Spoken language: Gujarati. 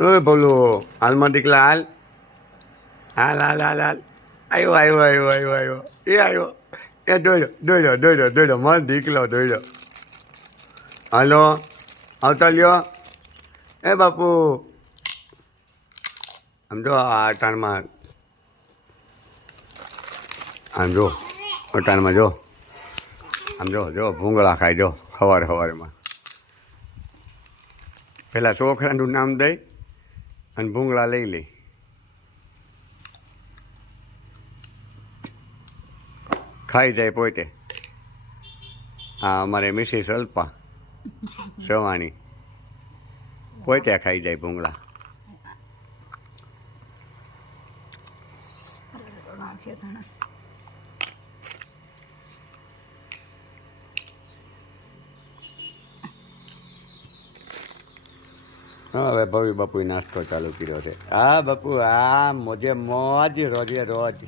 ઓય બોલું હાલમાં દીકલા હાલ હાલ હાલ હાલ હાલ આવ્યો આવ્યો આવ્યો આવ્યો આવ્યો એ આવ્યો એ દોડ્યો દોડ્યો દોડ્યો દોડ્યો મન દીકલો દોડ્યો હાલો આવતા લ્યો એ બાપુ આમ જો આ અટાણમાં આમ જો અટાણમાં જો આમ જો જો ભૂંગળા ખાઈ જો સવારે સવારેમાં પહેલાં છોકરાનું નામ દઈ અને ભૂંગળા લઈ લે ખાઈ જાય પોતે હા અમારે મિસિસ અલ્પા સવાણી પોતે ખાઈ જાય ભૂંગળા હવે ભવી બાપુ નાસ્તો ચાલુ કર્યો છે હા બાપુ હા મોજે મોજ રોજે રોજ